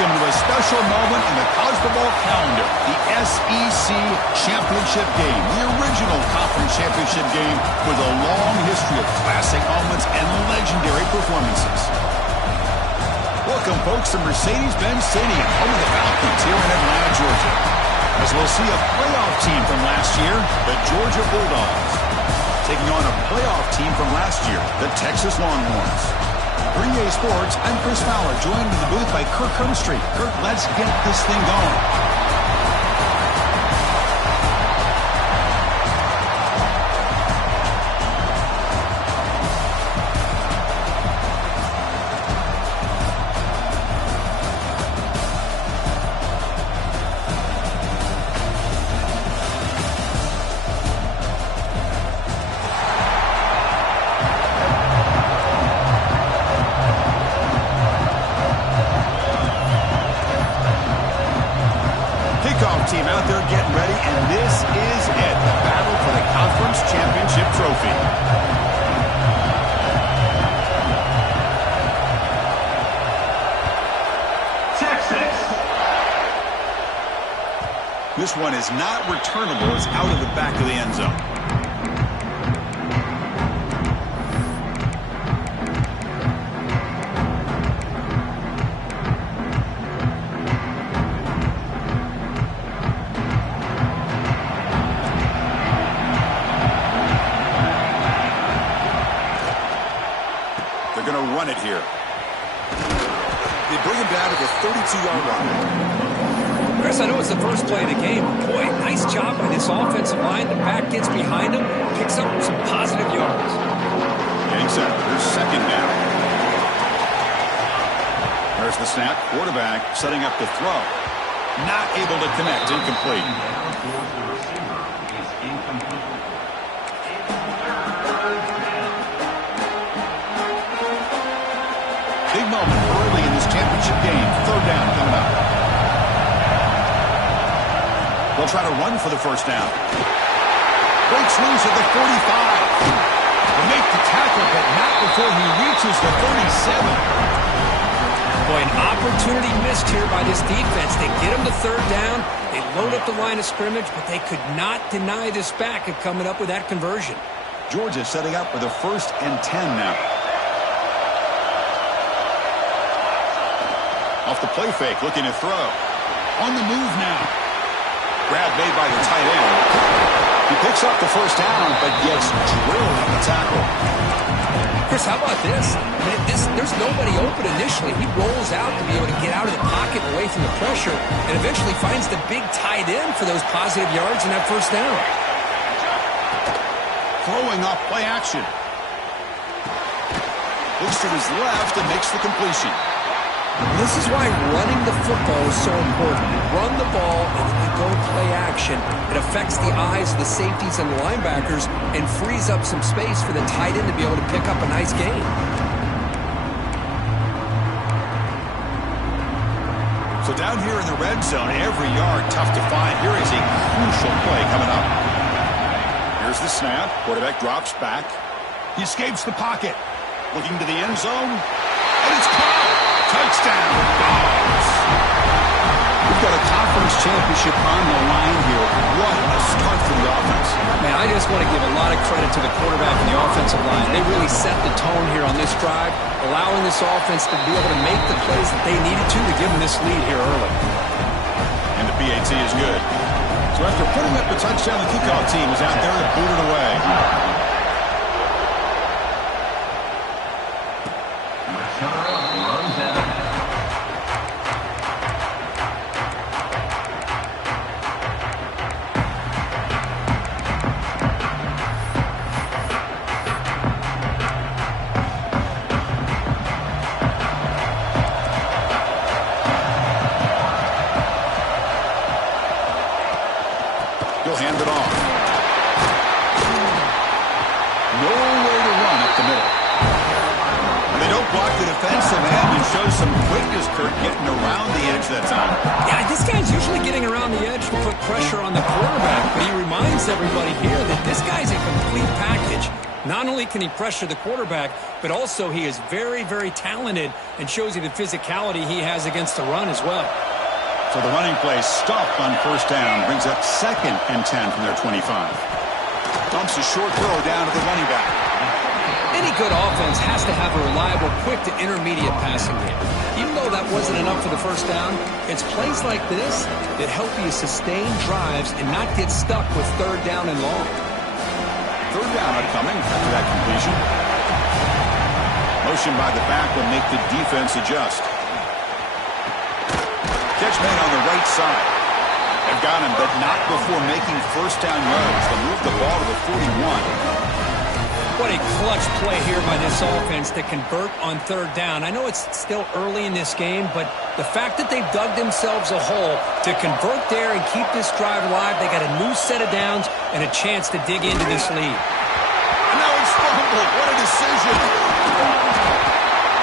Welcome to a special moment in the college football calendar, the SEC Championship Game, the original conference championship game with a long history of classic moments and legendary performances. Welcome, folks, to Mercedes-Benz Stadium, home of the Falcons here in Atlanta, Georgia. As we'll see a playoff team from last year, the Georgia Bulldogs, taking on a playoff team from last year, the Texas Longhorns. For EA Sports, I'm Chris Fowler, joined in the booth by Kirk Humstreet. Kirk, let's get this thing going. Team out there getting ready, and this is it, the battle for the conference championship trophy. Texas. This one is not returnable. It's out of the back of the end zone. Run it here. They bring him down to the 32-yard line. Chris, I know it's the first play of the game. Boy, nice job by this offensive line. The back gets behind him, picks up some positive yards. Getting set. There's second down. There's the snap. Quarterback setting up the throw. Not able to connect. Incomplete. Big moment early in this championship game. Third down coming up. They'll try to run for the first down. Breaks loose at the 45. They make the tackle, but not before he reaches the 37. Boy, an opportunity missed here by this defense. They get him to third down. They load up the line of scrimmage, but they could not deny this back of coming up with that conversion. Georgia setting up for the 1st and 10 now. Off the play fake, looking to throw. On the move now. Grab made by the tight end. He picks up the first down, but gets drilled on the tackle. Chris, how about this? I mean, there's nobody open initially. He rolls out to be able to get out of the pocket away from the pressure and eventually finds the big tight end for those positive yards in that first down. Throwing off play action. Looks to his left and makes the completion. This is why running the football is so important. You run the ball and then you go play action. It affects the eyes of the safeties and the linebackers and frees up some space for the tight end to be able to pick up a nice gain. So down here in the red zone, every yard tough to find. Here is a crucial play coming up. Here's the snap. Quarterback drops back. He escapes the pocket. Looking to the end zone. And it's caught. Touchdown, Dogs. We've got a conference championship on the line here. What a start for the offense. Man, I just want to give a lot of credit to the quarterback and the offensive line. They really set the tone here on this drive, allowing this offense to be able to make the plays that they needed to give them this lead here early. And the PAT is good. So after putting up the touchdown, the kickoff team is out there to boot it away. He'll hand it off. No way to run up the middle. And they don't block the defense, so effort getting around the edge that time. Yeah, this guy's usually getting around the edge to put pressure on the quarterback, but he reminds everybody here that this guy's a complete package. Not only can he pressure the quarterback, but also he is very, very talented and shows you the physicality he has against the run as well. So the running play stopped on first down, brings up 2nd and 10 from their 25. Dumps a short throw down to the running back. Any good offense has to have a reliable, quick to intermediate passing game. Even though that wasn't enough for the first down, it's plays like this that help you sustain drives and not get stuck with 3rd down and long. 3rd down upcoming after that completion. Motion by the back will make the defense adjust. Catch made on the right side. They've got him, but not before making first down yards. They'll move the ball to the 41. What a clutch play here by this offense to convert on 3rd down. I know it's still early in this game, but the fact that they've dug themselves a hole to convert there and keep this drive alive, they got a new set of downs and a chance to dig into this lead. And now it's fumbled. What a decision.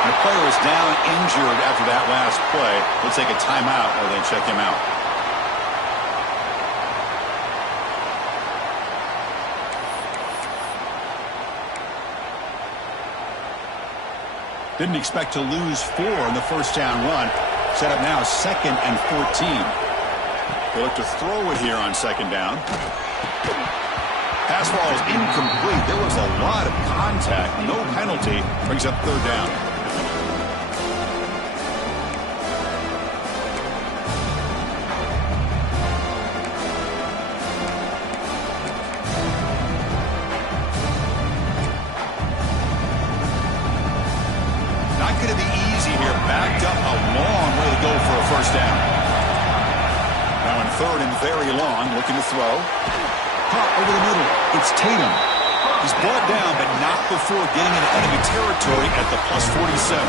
The player is down injured after that last play. We'll take a timeout while they check him out. Didn't expect to lose 4 in the first down run. Set up now 2nd and 14. They look to throw it here on 2nd down. Pass ball is incomplete. There was a lot of contact. No penalty. Brings up 3rd down. Going to be easy here. Backed up a long way to go for a first down. Now in 3rd and very long, looking to throw. Pop over the middle. It's Tatum. He's brought down, but not before getting into enemy territory at the +47.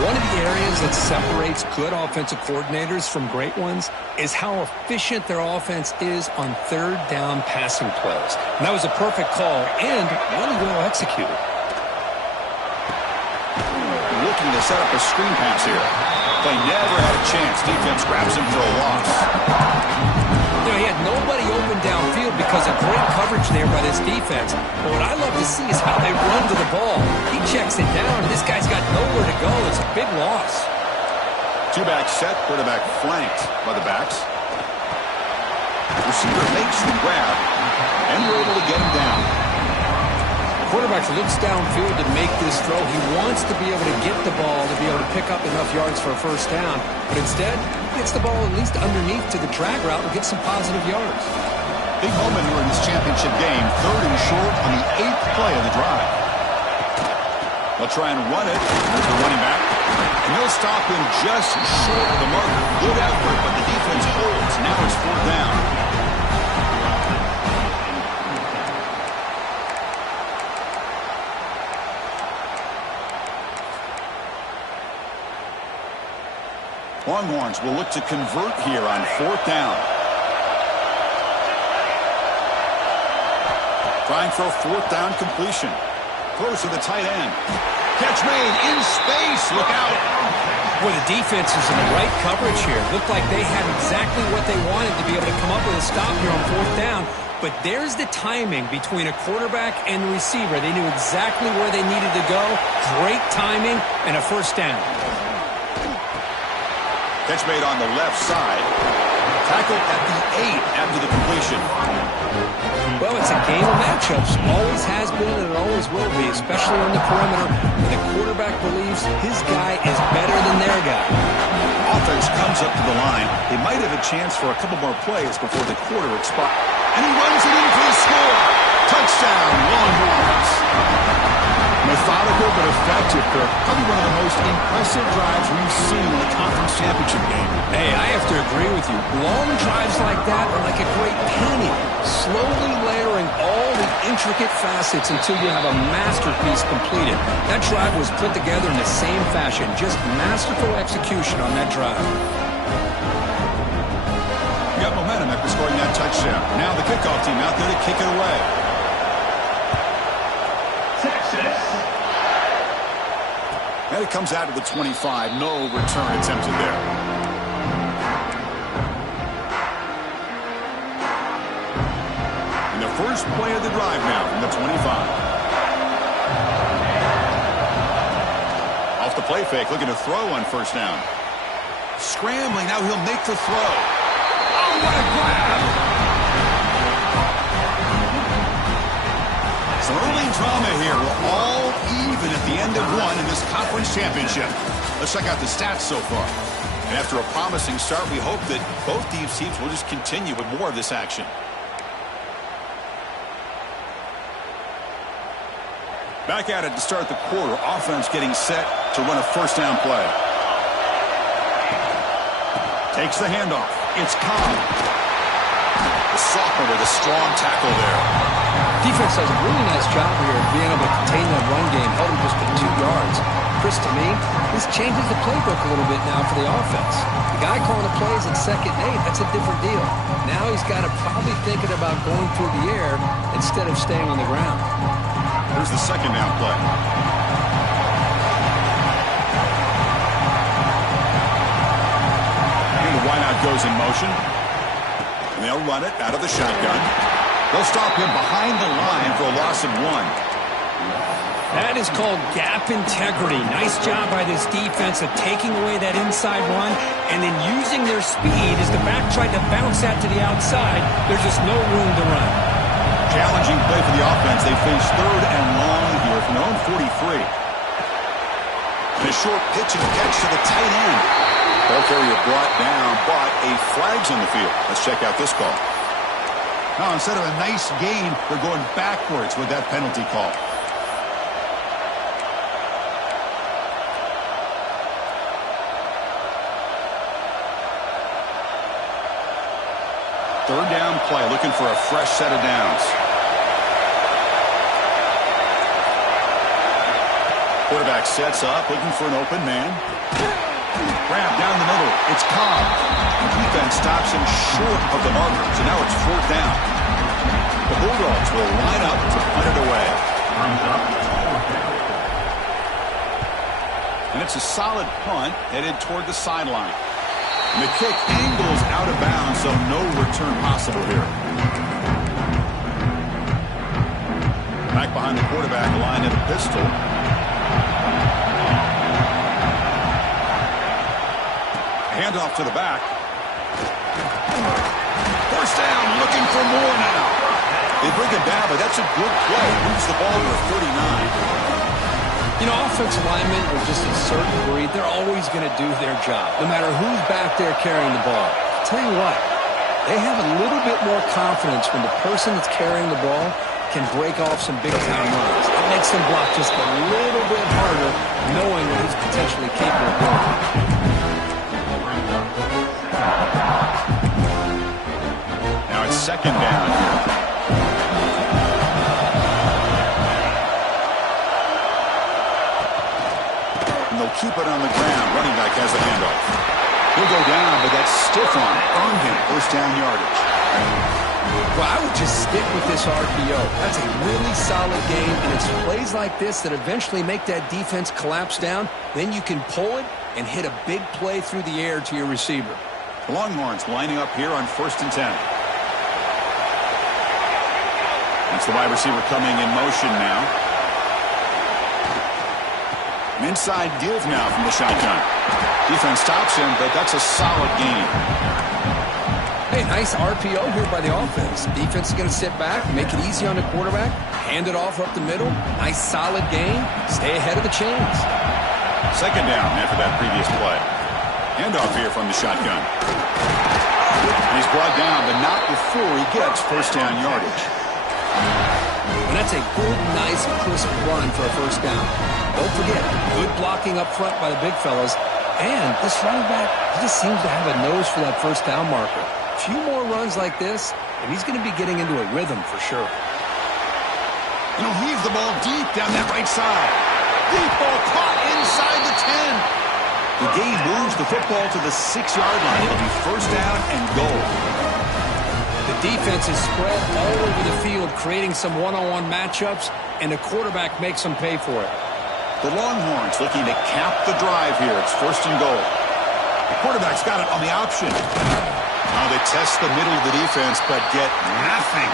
One of the areas that separates good offensive coordinators from great ones is how efficient their offense is on 3rd down passing plays. And that was a perfect call and really well executed. Looking to set up a screen pass here. Play never had a chance. Defense grabs him for a loss. You know, he had nobody open downfield because of great coverage there by this defense. But what I love to see is how they run to the ball. He checks it down, and this guy's got nowhere to go. It's a big loss. 2-back set, quarterback flanked by the backs. Receiver makes the grab, and we're able to get him down. Quarterback looks downfield to make this throw. He wants to be able to get the ball to be able to pick up enough yards for a first down. But instead, he gets the ball at least underneath to the drag route and gets some positive yards. Big moment here in this championship game. 3rd and short on the 8th play of the drive. They'll try and run it with the running back. And they'll stop him just short of the marker. Good effort, but the defense holds. Now it's 4th down. Longhorns will look to convert here on 4th down. Trying for a 4th down completion. Throws to the tight end. Catch made in space. Look out. Boy, the defense is in the right coverage here. Looked like they had exactly what they wanted to be able to come up with a stop here on 4th down. But there's the timing between a quarterback and the receiver. They knew exactly where they needed to go. Great timing and a first down. Catch made on the left side. Tackled at the 8 after the completion. Well, it's a game of matchups. Always has been and it always will be, especially on the perimeter when the quarterback believes his guy is better than their guy. Offense comes up to the line. They might have a chance for a couple more plays before the quarter expires. And he runs it in for the score. Touchdown, Longhorns. Methodical but effective, Kirk. Probably one of the most impressive drives we've seen in a conference championship game. Hey, I have to agree with you. Long drives like that are like a great painting, slowly layering all the intricate facets until you have a masterpiece completed. That drive was put together in the same fashion, just masterful execution on that drive. You got momentum after scoring that touchdown. Now the kickoff team out there to kick it away. And it comes out to the 25. No return attempted there. And the first play of the drive now from the 25. Off the play fake, looking to throw on first down. Scrambling, now he'll make the throw. Oh, what a grab! Some early drama here. We're all even at the end of one in this conference championship. Let's check out the stats so far. And after a promising start, we hope that both these teams will just continue with more of this action. Back at it to start the quarter. Offense getting set to run a first down play. Takes the handoff. It's Cobb. The sophomore with a strong tackle there. Defense does a really nice job here of being able to contain that run game, held him just to 2 yards. Chris, to me, this changes the playbook a little bit now for the offense. The guy calling the plays at 2nd and 8, that's a different deal. Now he's got to probably thinking about going through the air instead of staying on the ground. Here's the second down play. And the wideout goes in motion. And they'll run it out of the shotgun. They'll stop him behind the line for a loss of 1. That is called gap integrity. Nice job by this defense of taking away that inside run and then using their speed as the back tried to bounce that to the outside. There's just no room to run. Challenging play for the offense. They face 3rd and long here from their own 43. And a short pitch and catch to the tight end. Ball carrier brought down, but a flag's on the field. Let's check out this call. Now, instead of a nice gain, they're going backwards with that penalty call. Third down play, looking for a fresh set of downs. Quarterback sets up, looking for an open man. Grab down the middle. It's Cobb. The defense stops him short of the marker, so now it's 4th down. The Bulldogs will line up to punt it away. And it's a solid punt headed toward the sideline. And the kick angles out of bounds, so no return possible here. Back behind the quarterback, line at a pistol. Handoff to the back. First down, looking for more now. They bring it down, but that's a good play. Moves the ball to 39. You know, offensive linemen are just a certain breed. They're always going to do their job, no matter who's back there carrying the ball. I'll tell you what, they have a little bit more confidence when the person that's carrying the ball can break off some big-time runs. It makes them block just a little bit harder, knowing what he's potentially capable of doing. Now it's 2nd down. And they'll keep it on the ground. Running back has the handoff. He'll go down, but that's stiff on. Earned him. First down yardage. Well, I would just stick with this RPO. That's a really solid game, and it's plays like this that eventually make that defense collapse down. Then you can pull it and hit a big play through the air to your receiver. The Longhorns lining up here on 1st and 10. That's the wide receiver coming in motion now. An inside give now from the shotgun. Defense stops him, but that's a solid gain. Hey, nice RPO here by the offense. Defense is going to sit back, make it easy on the quarterback, hand it off up the middle. Nice solid gain. Stay ahead of the chains. 2nd down after that previous play. Handoff here from the shotgun. And he's brought down, but not before he gets first down yardage. And that's a good, nice, crisp run for a first down. Don't forget, good blocking up front by the big fellas. And this running back, he just seems to have a nose for that first down marker. A few more runs like this, and he's going to be getting into a rhythm for sure. And he'll heave the ball deep down that right side. Deep ball caught inside the 10. The gain moves the football to the 6-yard line. It'll be first down and goal. The defense is spread all over the field, creating some one-on-one matchups, and the quarterback makes them pay for it. The Longhorns looking to cap the drive here. It's first and goal. The quarterback's got it on the option. Now they test the middle of the defense, but get nothing.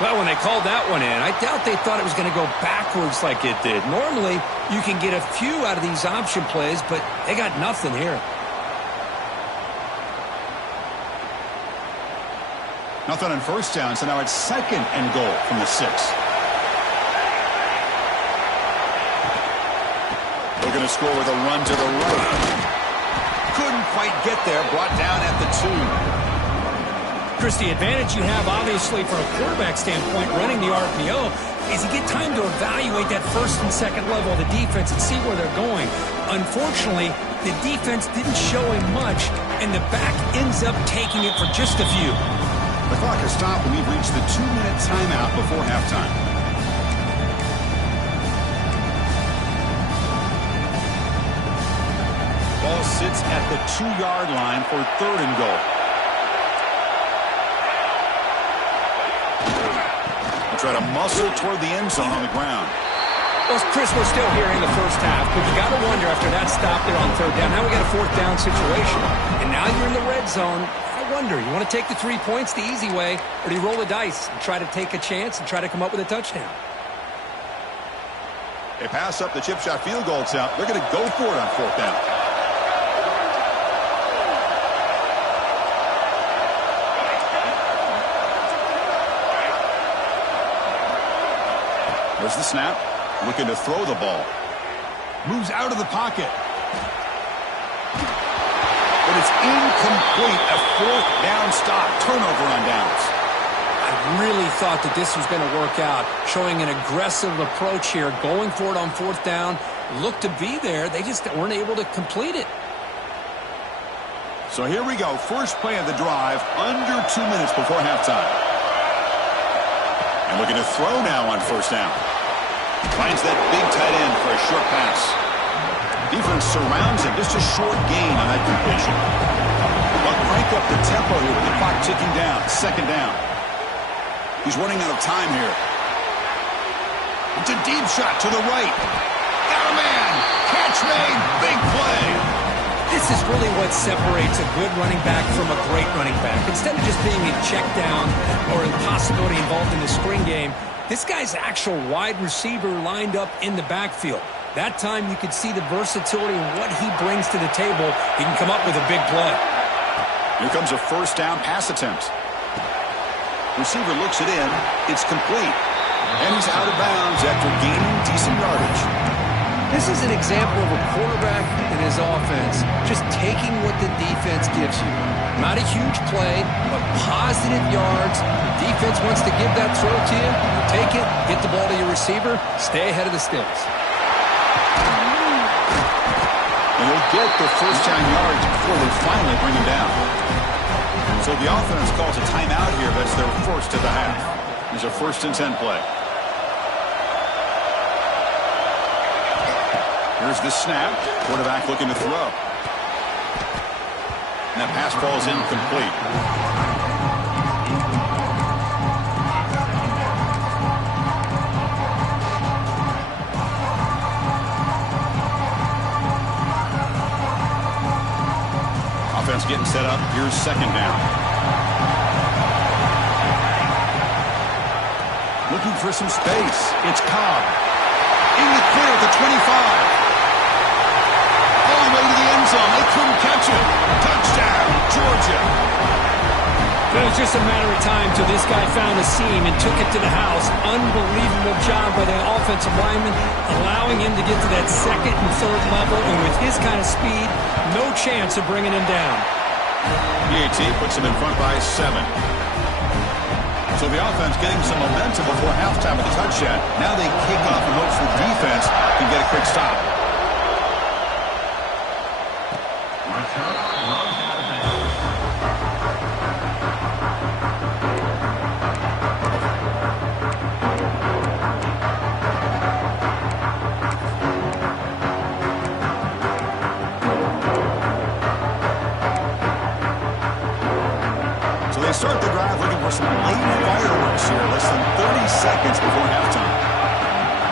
Well, when they called that one in, I doubt they thought it was going to go backwards like it did. Normally, you can get a few out of these option plays, but they got nothing here. Nothing on first down, so now it's second and goal from the 6. They're going to score with a run to the right. Couldn't quite get there, brought down at the 2. Chris, the advantage you have, obviously, from a quarterback standpoint, running the RPO, is you get time to evaluate that first and second level of the defense and see where they're going. Unfortunately, the defense didn't show him much, and the back ends up taking it for just a few. The clock has stopped, and we've reached the 2-minute timeout before halftime. Ball sits at the 2-yard line for third and goal. Try to muscle toward the end zone on the ground. Well, Chris, we're still here in the first half, but you got to wonder after that stop there on third down. Now we got a fourth down situation, and now you're in the red zone. I wonder, you want to take the 3 points the easy way, or do you roll the dice and try to take a chance and try to come up with a touchdown? They pass up the chip shot field goal attempt. They're going to go for it on fourth down. There's the snap. Looking to throw the ball. Moves out of the pocket. But it's incomplete. A fourth down stop. Turnover on downs. I really thought that this was going to work out. Showing an aggressive approach here. Going for it on fourth down. Looked to be there. They just weren't able to complete it. So here we go. First play of the drive. Under 2 minutes before halftime. And looking to throw now on first down. Finds that big tight end for a short pass. Defense surrounds him. Just a short gain on that completion. But crank up the tempo here with the clock ticking down. Second down. He's running out of time here. It's a deep shot to the right. Got a man. Catch made. Big play. This is really what separates a good running back from a great running back. Instead of just being a check down or a possibility involved in the screen game, this guy's actual wide receiver lined up in the backfield. That time you could see the versatility and what he brings to the table. He can come up with a big play. Here comes a first down pass attempt. Receiver looks it in. It's complete. And he's out of bounds after gaining decent yardage. This is an example of a quarterback and his offense just taking what the defense gives you. Not a huge play, but positive yards. The defense wants to give that throw to you. You take it, get the ball to your receiver, stay ahead of the sticks. And he'll get the first down yards before they finally bring him down. So the offense calls a timeout here. That's their first of the half. It's a 1st and 10 play. Here's the snap. Quarterback looking to throw. And that pass ball is incomplete. Offense getting set up. Here's second down. Looking for some space. It's Cobb. In the clear at the 25. All the way to the end zone. They couldn't catch it. Touchdown, Georgia. It was just a matter of time till this guy found a seam and took it to the house. Unbelievable job by the offensive lineman, allowing him to get to that second and third level. And with his kind of speed, no chance of bringing him down. PAT puts him in front by 7. So the offense getting some momentum before halftime with a touchdown. Now they kick off in hopes the defense can get a quick stop. Start the drive looking for some late fireworks here. Less than 30 seconds before halftime.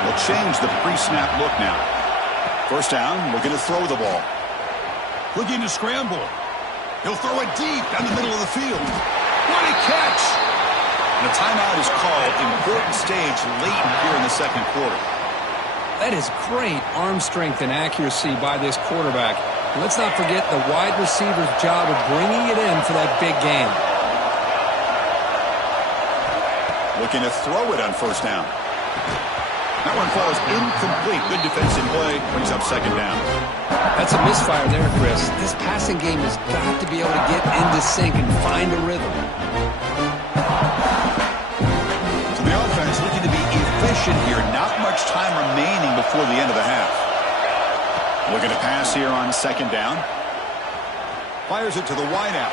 They'll change the pre-snap look now. First down, looking to throw the ball. Looking to scramble. He'll throw it deep down the middle of the field. What a catch! And a timeout is called. Important stage late here in the second quarter. That is great arm strength and accuracy by this quarterback. And let's not forget the wide receiver's job of bringing it in for that big game. Looking to throw it on first down. That one falls incomplete. Good defensive play. Brings up second down. That's a misfire there, Chris. This passing game has got to be able to get into sync and find a rhythm. So the offense looking to be efficient here. Not much time remaining before the end of the half. Looking to pass here on second down. Fires it to the wideout.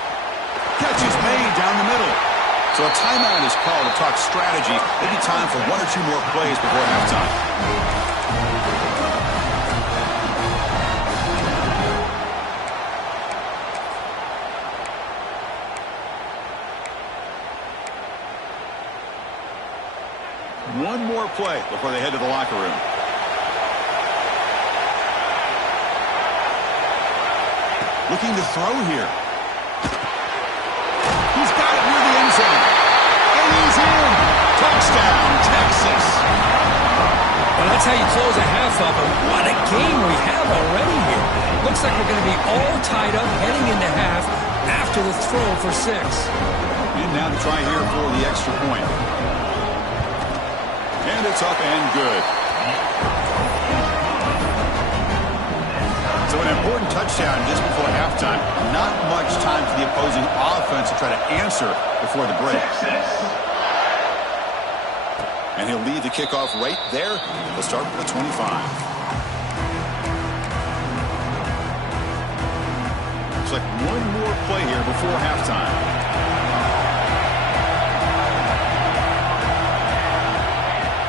Catch is made down the middle. So a timeout is called to talk strategy. Maybe time for one or two more plays before halftime. One more play before they head to the locker room. Looking to throw here. He's got it near the end zone. And he's in. Touchdown, Texas. Well, that's how you close a half up. And what a game we have already here. Looks like we're going to be all tied up heading into half after the throw for 6. And now to try here for the extra point. And it's up and good. So an important touchdown just before halftime. Not much time for the opposing offense to try to answer before the break. And he'll lead the kickoff right there. They'll start with the 25. Looks like one more play here before halftime.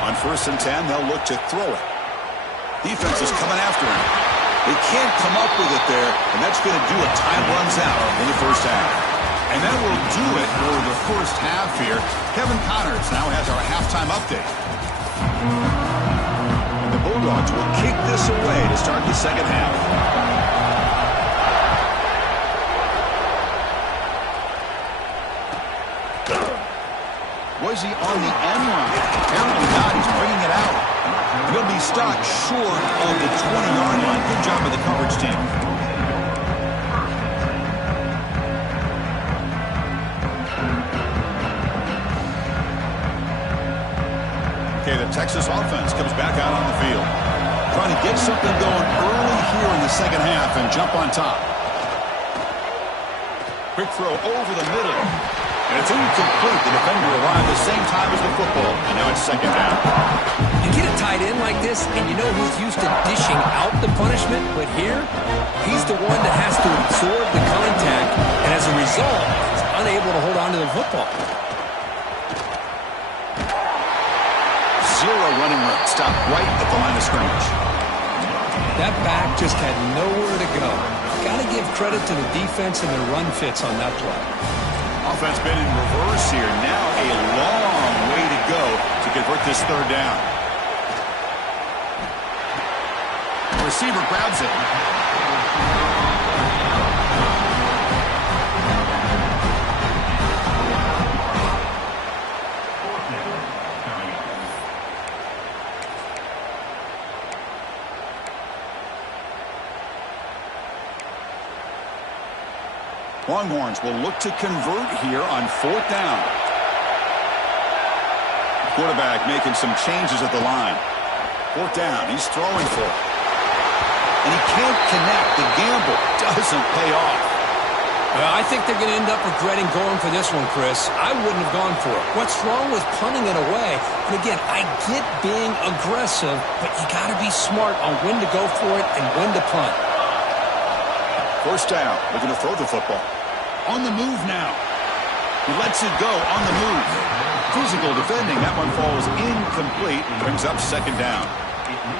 On 1st and 10, they'll look to throw it. Defense is coming after him. They can't come up with it there, and that's going to do it. Time runs out in the first half. And that will do it for the first half here. Kevin Connors now has our halftime update. And the Bulldogs will kick this away to start the second half. Was he on the end line? Apparently not. He's bringing it out. And he'll be stopped short of the 20-yard line. Good job by the coverage team. Okay, the Texas offense comes back out on the field. Trying to get something going early here in the second half and jump on top. Quick throw over the middle. And it's incomplete. The defender arrived the same time as the football. And now it's second down. You get a tight end like this, and you know he's used to dishing out the punishment, but here, he's the one that has to absorb the contact, and as a result, he's unable to hold on to the football. Zero running room. Stopped right at the line of scrimmage. That back just had nowhere to go. Got to give credit to the defense and their run fits on that play. Offense been in reverse here. Now a long way to go to convert this third down. The receiver grabs it. Longhorns will look to convert here on 4th down. Quarterback making some changes at the line. 4th down. He's throwing for it. And he can't connect. The gamble doesn't pay off. Well, I think they're going to end up regretting going for this one, Chris. I wouldn't have gone for it. What's wrong with punting it away? And again, I get being aggressive, but you got to be smart on when to go for it and when to punt. 1st down. Looking to throw the football. On the move now. He lets it go on the move. Physical defending. That one falls incomplete and brings up second down.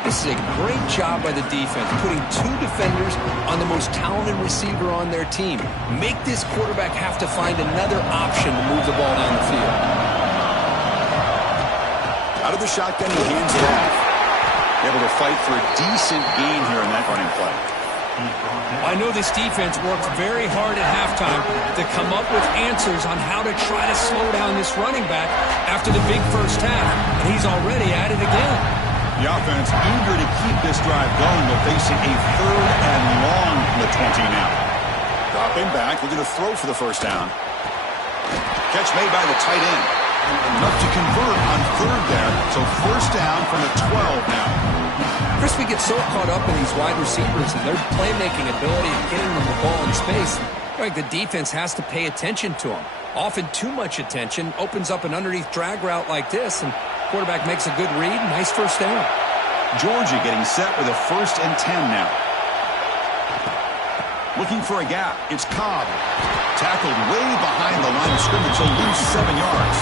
This is a great job by the defense, putting 2 defenders on the most talented receiver on their team. Make this quarterback have to find another option to move the ball down the field. Out of the shotgun, he hands it off. Able to fight for a decent gain here in that running play. I know this defense worked very hard at halftime to come up with answers on how to try to slow down this running back after the big first half, and he's already at it again. The offense eager to keep this drive going, but facing a 3rd and long from the 20 now. Dropping back, looking to throw for the first down. Catch made by the tight end. Enough to convert on 3rd there, so first down from the 12 now. Chris, we get so caught up in these wide receivers and their playmaking ability and getting them the ball in space. Right, the defense has to pay attention to them. Often too much attention opens up an underneath drag route like this, and quarterback makes a good read. Nice first down. Georgia getting set with a 1st and 10 now. Looking for a gap. It's Cobb. Tackled way behind the line of scrimmage. He'll lose 7 yards.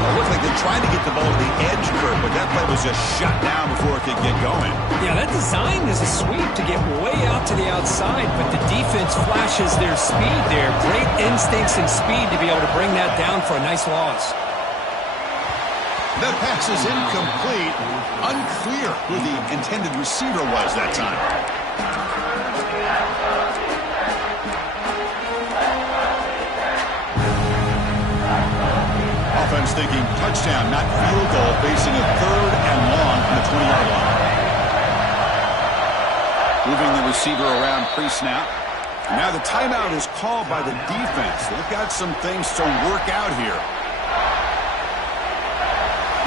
Well, it looked like they tried to get the ball to the edge, Kurt, but that play was just shut down before it could get going. Yeah, that design is a sweep to get way out to the outside, but the defense flashes their speed there. Great instincts and speed to be able to bring that down for a nice loss. The pass is incomplete. Unclear who the intended receiver was that time. Offense thinking touchdown, not field goal, facing a 3rd and long from the 20-yard line. Moving the receiver around pre-snap. Now the timeout is called by the defense. They've got some things to work out here.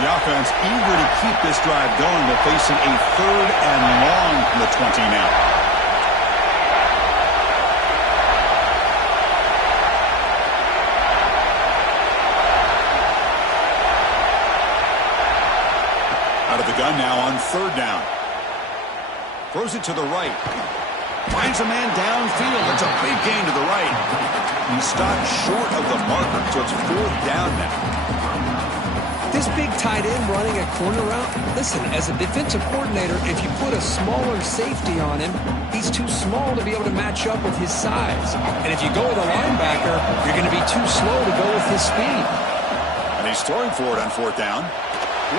The offense eager to keep this drive going, but facing a 3rd and long from the 20 now. Out of the gun now on 3rd down. Throws it to the right. Finds a man downfield. That's a big gain to the right. He stopped short of the marker, so it's 4th down now. This big tight end running a corner route, listen, as a defensive coordinator, if you put a smaller safety on him, he's too small to be able to match up with his size. And if you go with a linebacker, you're going to be too slow to go with his speed. And he's throwing for it on 4th down.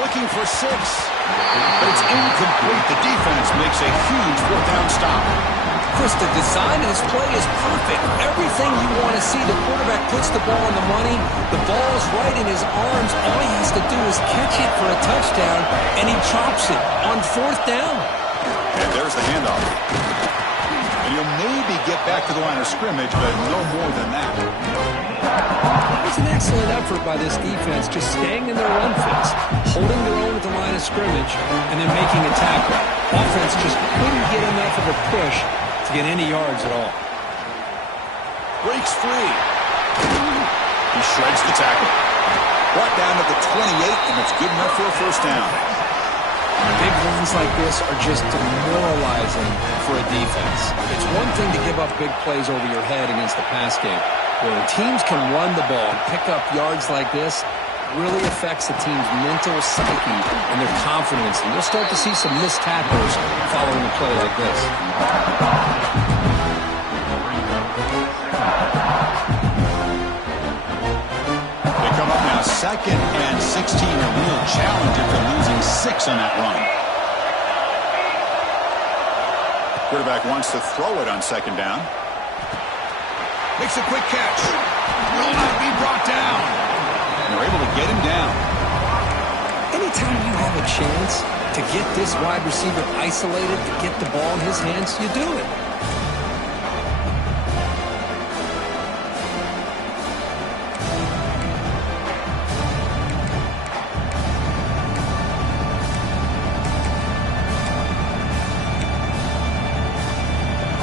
Looking for 6. But it's incomplete. The defense makes a huge 4th down stop. Chris, the design of this play is perfect. Everything you want to see. The quarterback puts the ball on the money. The ball's right in his arms. All he has to do is catch it for a touchdown, and he chops it on 4th down. And there's the handoff. And he'll maybe get back to the line of scrimmage, but no more than that. It's an excellent effort by this defense, just staying in their run fits, holding their own at the line of scrimmage, and then making a tackle. Offense just couldn't get enough of a push to get any yards at all. Breaks free. He shreds the tackle. Brought down to the 28, and it's good enough for a first down. Big runs like this are just demoralizing for a defense. It's one thing to give up big plays over your head against the pass game. When teams can run the ball and pick up yards like this, it really affects the team's mental psyche and their confidence. And you'll start to see some missed tackles following a play like this. They come up now 2nd and 16. A real challenge after losing 6 on that run. Quarterback wants to throw it on 2nd down. Makes a quick catch. Will not be brought down. And they're able to get him down. Anytime you have a chance to get this wide receiver isolated, to get the ball in his hands, you do it.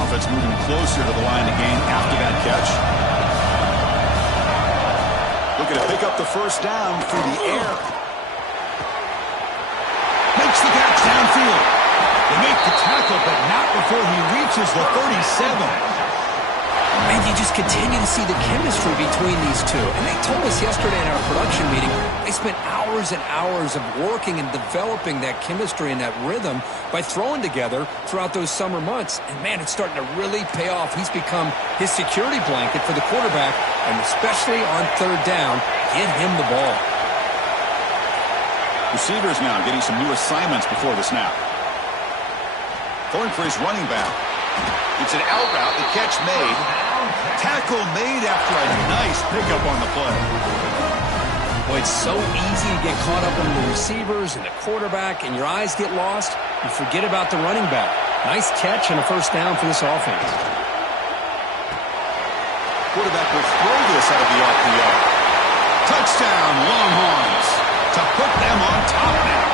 Offense moving closer to the line to gain after that catch. Looking to pick up the first down through the air. Makes the catch downfield. They make the tackle, but not before he reaches the 37. And you just continue to see the chemistry between these two. And they told us yesterday in our production meeting, they spent hours and hours of working and developing that chemistry and that rhythm by throwing together throughout those summer months. And, man, it's starting to really pay off. He's become his security blanket for the quarterback, and especially on 3rd down, get him the ball. Receivers now getting some new assignments before the snap. Throwing for his running back. It's an out route. The catch made. Tackle made after a nice pickup on the play. Boy, it's so easy to get caught up on the receivers and the quarterback, and your eyes get lost. You forget about the running back. Nice catch and a first down for this offense. Quarterback will throw this out of the RPO. Touchdown, Longhorns, to put them on top now.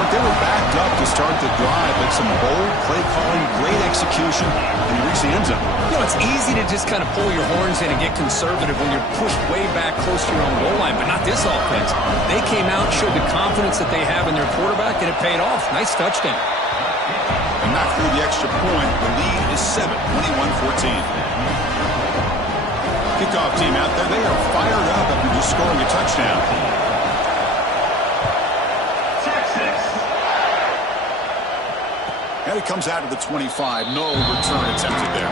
But they were backed up to start the drive, but some bold play calling, great execution, and he reached the end zone. You know, it's easy to just kind of pull your horns in and get conservative when you're pushed way back close to your own goal line, but not this offense. They came out, showed the confidence that they have in their quarterback, and it paid off. Nice touchdown. And not through the extra point. The lead is 7, 21-14. Kickoff team out there. They are fired up after just scoring a touchdown. And it comes out of the 25. No return attempted there.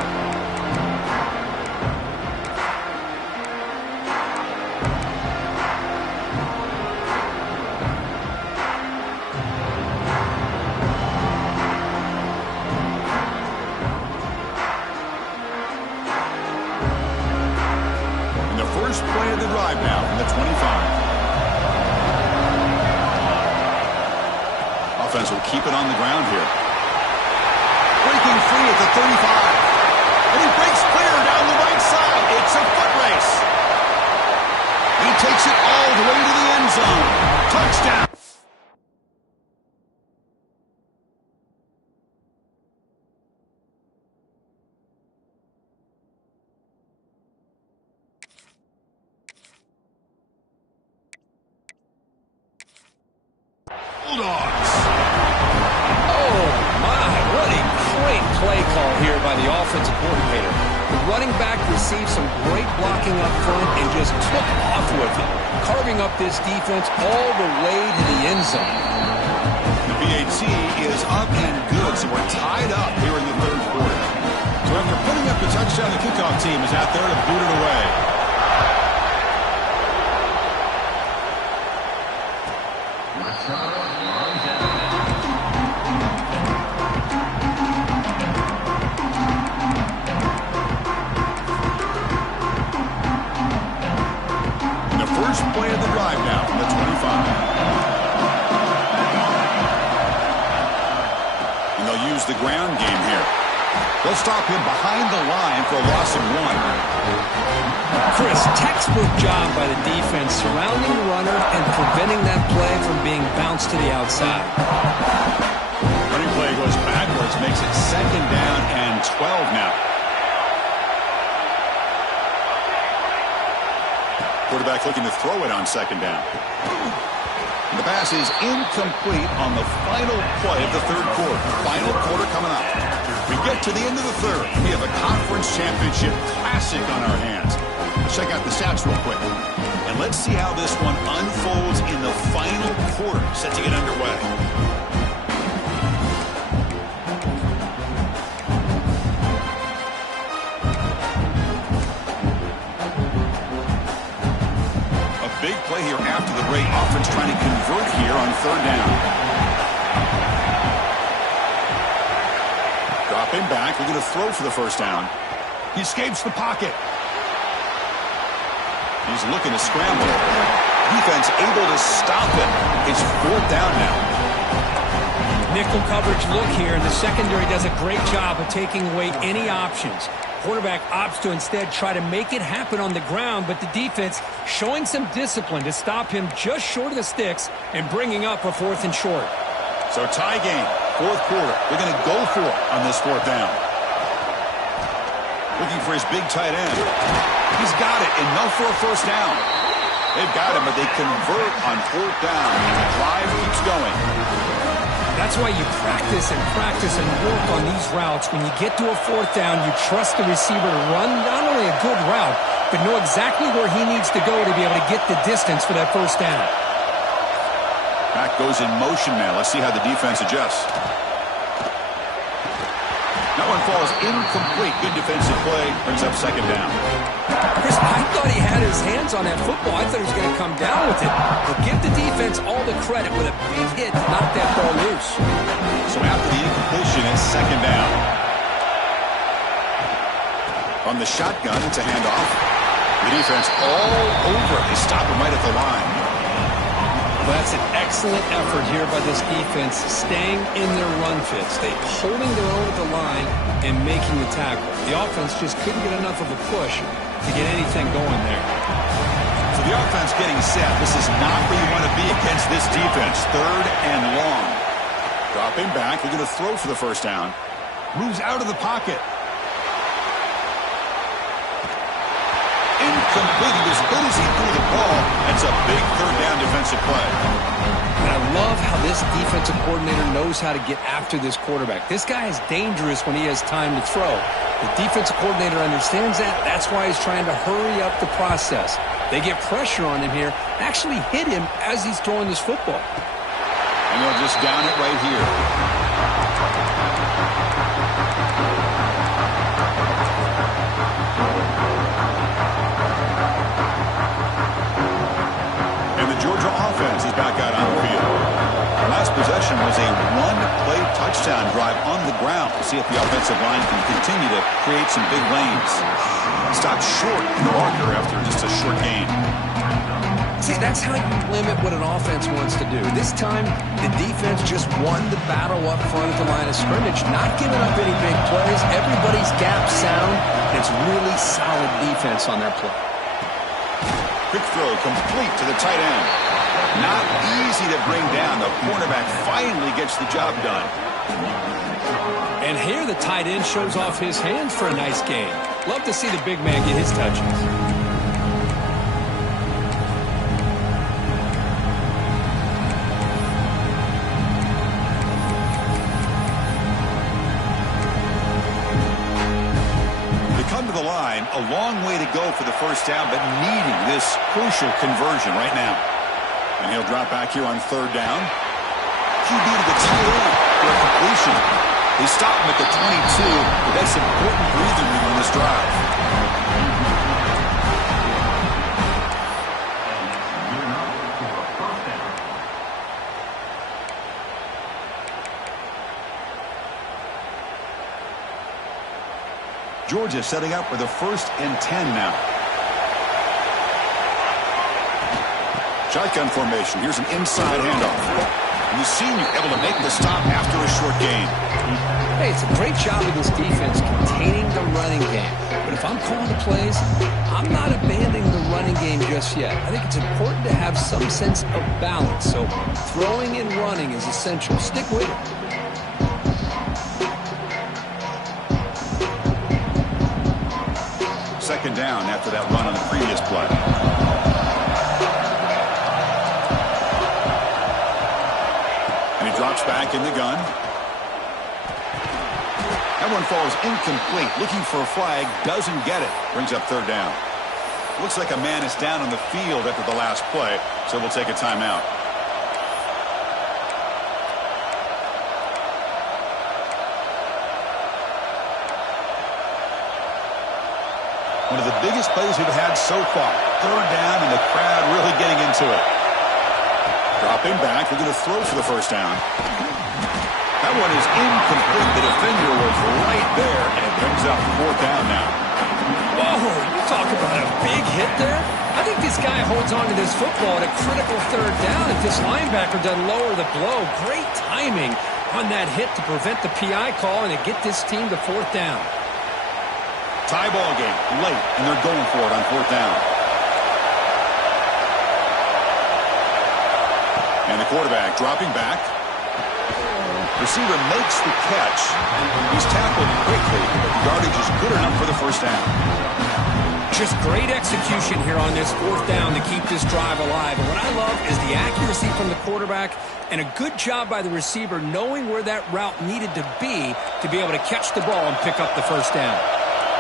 First play of the drive now from the 25. Offense will keep it on the ground here. Breaking free at the 35. And he breaks clear down the right side. It's a foot race. He takes it all the way to the end zone. Touchdown. Bulldogs. Oh, my, what a great play call here by the offensive coordinator. The running back received some great blocking up front and just took off with it, carving up this defense all the way to the end zone. The BAT is up and good, so we're tied up here in the third quarter. So after putting up the touchdown, the kickoff team is out there to boot it away. First play of the drive now from the 25. And they'll use the ground game here. They'll stop him behind the line for a loss of 1. Chris, textbook job by the defense surrounding the runner and preventing that play from being bounced to the outside. Running play goes backwards, makes it 2nd down and 12 now. Quarterback looking to throw it on 2nd down. And the pass is incomplete on the final play of the third quarter. Final quarter coming up. We get to the end of the third. We have a conference championship classic on our hands. Let's check out the stats real quick. And let's see how this one unfolds in the final quarter set to get underway. Big play here after the break. Offense trying to convert here on 3rd down. Dropping back. Looking to throw for the first down. He escapes the pocket. He's looking to scramble. Defense able to stop him. It's 4th down now. Nickel coverage look here, and the secondary does a great job of taking away any options. Quarterback opts to instead try to make it happen on the ground, but the defense showing some discipline to stop him just short of the sticks and bringing up a 4th and short. So tie game, 4th quarter. They're going to go for it on this 4th down. Looking for his big tight end. He's got it, enough for a first down. They've got him, but they convert on 4th down, and the drive keeps going. That's why you practice and work on these routes. When you get to a 4th down, you trust the receiver to run not only a good route, but know exactly where he needs to go to be able to get the distance for that first down. Back goes in motion now. Let's see how the defense adjusts. Now one falls incomplete. Good defensive play. Brings up second down. Chris, I thought he had his hands on that football. I thought he was going to come down with it. But give the defense all the credit with a big hit to knock that ball loose. So after the incompletion, it's second down. On the shotgun, it's a handoff. The defense all over. They stop him right at the line. Well, that's an excellent effort here by this defense, staying in their run fits. They holding their own at the line and making the tackle. The offense just couldn't get enough of a push to get anything going there. So the offense getting set. This is not where you want to be against this defense. Third and long. Dropping back. They're going to throw for the first down. Moves out of the pocket. Incomplete. As good as he threw the ball, it's a big third down defensive play. And I love how this defensive coordinator knows how to get after this quarterback. This guy is dangerous when he has time to throw. The defensive coordinator understands that. That's why he's trying to hurry up the process. They get pressure on him here, actually hit him as he's throwing this football. And they'll just down it right here. Georgia offense is back out on the field. Last possession was a one-play touchdown drive on the ground. We'll see if the offensive line can continue to create some big lanes. Stopped short in the marker after just a short gain. See, that's how you limit what an offense wants to do. This time, the defense just won the battle up front at the line of scrimmage, not giving up any big plays. Everybody's gap sound. It's really solid defense on their play. Quick throw complete to the tight end. Not easy to bring down. The cornerback finally gets the job done. And here the tight end shows off his hands for a nice game. Love to see the big man get his touches. The line, a long way to go for the first down, but needing this crucial conversion right now. And he'll drop back here on third down. QB to the tight end for a completion. They stop him at the 22, but that's important breathing room on this drive. Georgia setting up for the 1st and 10 now. Shotgun formation. Here's an inside handoff. And the senior able to make the stop after a short gain. Hey, it's a great job of this defense containing the running game. But if I'm calling the plays, I'm not abandoning the running game just yet. I think it's important to have some sense of balance. So throwing and running is essential. Stick with it. Second down after that run on the previous play. And he drops back in the gun. That one falls incomplete. Looking for a flag. Doesn't get it. Brings up third down. Looks like a man is down on the field after the last play, so we'll take a timeout. One of the biggest plays we've had so far. Third down, and the crowd really getting into it. Dropping back. They're going to throw for the first down. That one is incomplete. The defender was right there, and it brings up fourth down now. Whoa, you talk about a big hit there. I think this guy holds on to this football at a critical third down. If this linebacker doesn't lower the blow, great timing on that hit to prevent the PI call and to get this team to fourth down. Tie ball game late, and they're going for it on fourth down. And the quarterback dropping back. Receiver makes the catch. He's tackled quickly, but the yardage is good enough for the first down. Just great execution here on this fourth down to keep this drive alive. And what I love is the accuracy from the quarterback and a good job by the receiver knowing where that route needed to be able to catch the ball and pick up the first down.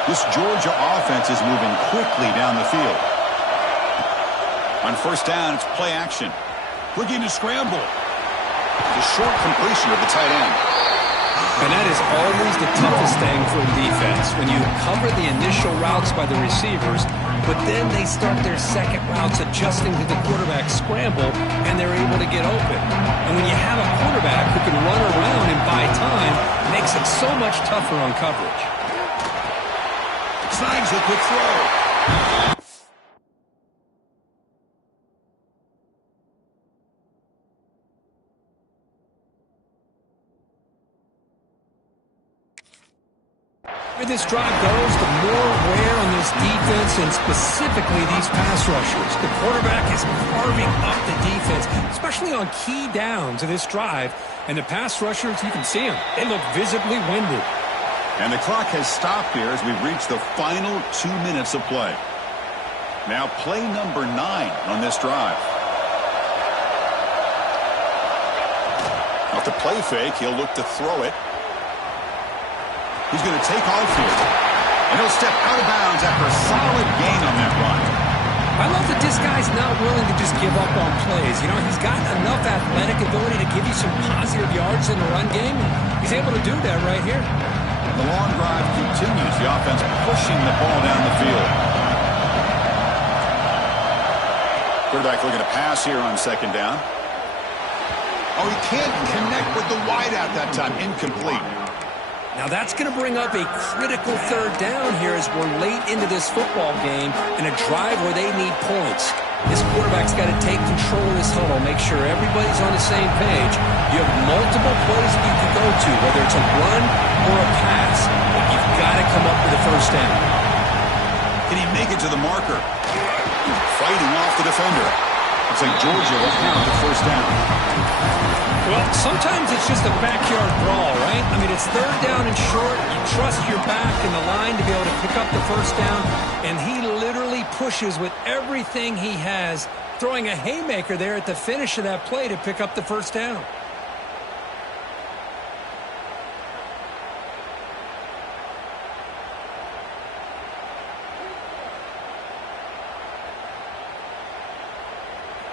This Georgia offense is moving quickly down the field. On first down, it's play action. Looking to scramble. The short completion of the tight end. And that is always the toughest thing for a defense, when you cover the initial routes by the receivers, but then they start their second routes adjusting to the quarterback scramble, and they're able to get open. And when you have a quarterback who can run around and buy time, it makes it so much tougher on coverage. Snags the quick throw. The this drive goes, the more wear on this defense and specifically these pass rushers. The quarterback is carving up the defense, especially on key downs of this drive. And the pass rushers, you can see them. They look visibly winded. And the clock has stopped here as we've reached the final 2 minutes of play. Now play number 9 on this drive. Off the play fake, he'll look to throw it. He's going to take off here. And he'll step out of bounds after a solid gain on that run. I love that this guy's not willing to just give up on plays. You know, he's got enough athletic ability to give you some positive yards in the run game. He's able to do that right here. The long drive continues. The offense pushing the ball down the field. Quarterback looking to pass here on second down. Oh, he can't connect with the wideout that time. Incomplete. Now that's going to bring up a critical third down here as we're late into this football game in a drive where they need points. This quarterback's got to take control of this huddle, make sure everybody's on the same page. You have multiple plays that you can go to, whether it's a run or a pass, but you've got to come up with a first down. Can he make it to the marker? Fighting off the defender. Looks like Georgia will have the first down. Well, sometimes it's just a backyard brawl, right? I mean, it's third down and short. You trust your back in the line to be able to pick up the first down, and he literally pushes with everything he has, throwing a haymaker there at the finish of that play to pick up the first down.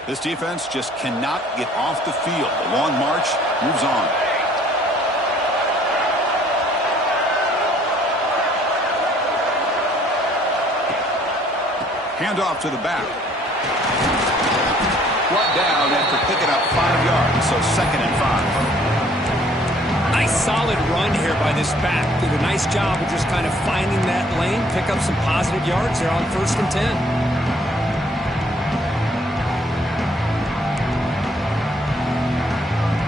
This defense just cannot get off the field. The long march moves on. Handoff to the back. Brought down after picking up 5 yards, so 2nd and 5. Nice solid run here by this back. Did a nice job of just kind of finding that lane, pick up some positive yards there on 1st and 10.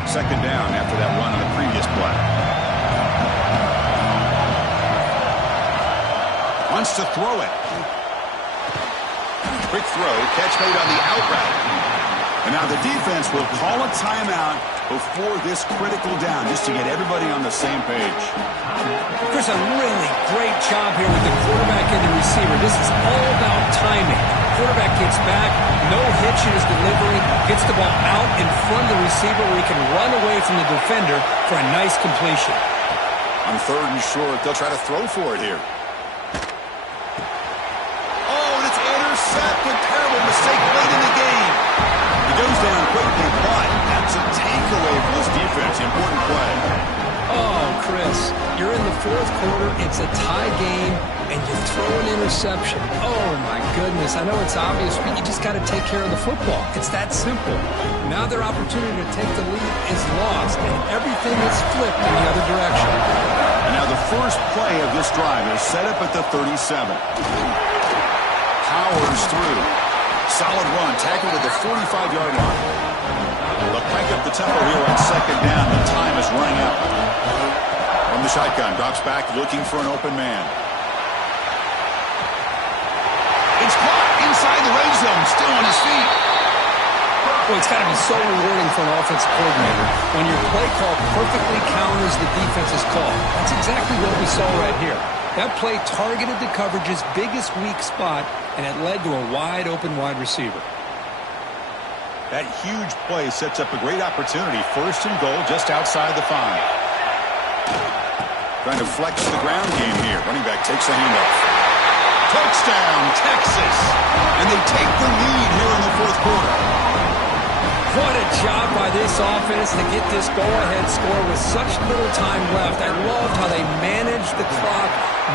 Second down after that run on the previous play. Wants to throw it. Quick throw, catch made on the out route. And now the defense will call a timeout before this critical down, just to get everybody on the same page. Chris, a really great job here with the quarterback and the receiver. This is all about timing. Quarterback gets back, no hitch in his delivery, gets the ball out in front of the receiver where he can run away from the defender for a nice completion. On 3rd and short, they'll try to throw for it here. Oh, and it's intercepted. Terrible mistake late in the game. He goes down quickly, but that's a takeaway for this defense. Important play. Oh, Chris, you're in the 4th quarter. It's a tie game, and you throw an interception. Oh, my goodness. I know it's obvious, but you just got to take care of the football. It's that simple. Now their opportunity to take the lead is lost, and everything is flipped in the other direction. And now the first play of this drive is set up at the 37. Powers through. Solid run, tackled at the 45-yard line. They'll crank up the tempo here on 2nd down. The time is running out. From the shotgun, drops back looking for an open man. It's caught inside the red zone, still on his feet. Well, it's got to be so rewarding for an offensive coordinator when your play call perfectly counters the defense's call. That's exactly what we saw right here. That play targeted the coverage's biggest weak spot, and it led to a wide-open wide receiver. That huge play sets up a great opportunity. 1st and goal just outside the 5. Trying to flex the ground game here. Running back takes the handoff. Touchdown, Texas. And they take the lead here in the 4th quarter. What a job by this offense to get this go-ahead score with such little time left. I loved how they managed the clock,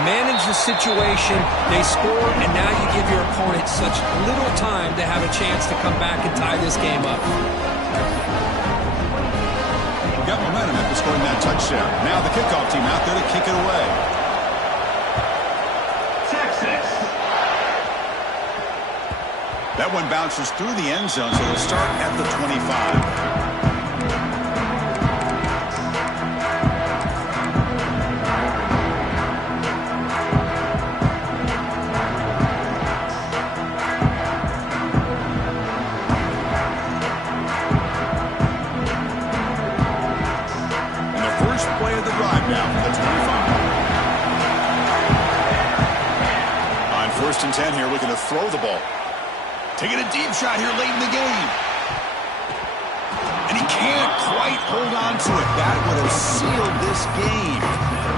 managed the situation. They scored, and now you give your opponent such little time to have a chance to come back and tie this game up. Got momentum after scoring that touchdown. Now the kickoff team out there to kick it away. Texas. That one bounces through the end zone, so they'll start at the 25. First and 10 here, looking to throw the ball. Taking a deep shot here late in the game. And he can't quite hold on to it. That would have sealed this game.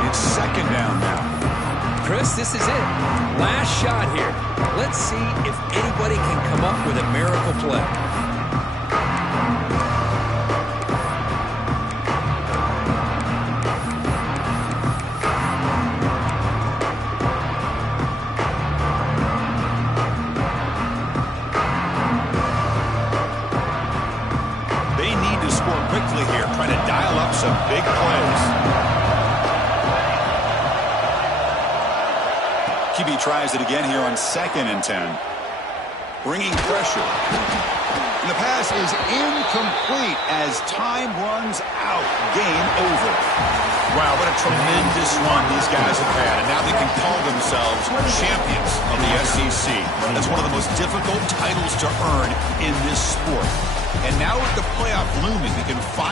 It's second down now. Chris, this is it. Last shot here. Let's see if anybody can come up with a miracle play. Quickly here, trying to dial up some big plays. QB tries it again here on 2nd and 10. Bringing pressure. And the pass is incomplete as time runs out. Game over. Wow, what a tremendous run these guys have had. And now they can call themselves champions of the SEC. That's one of the most difficult titles to earn in this sport. And now with the playoff looming, they can find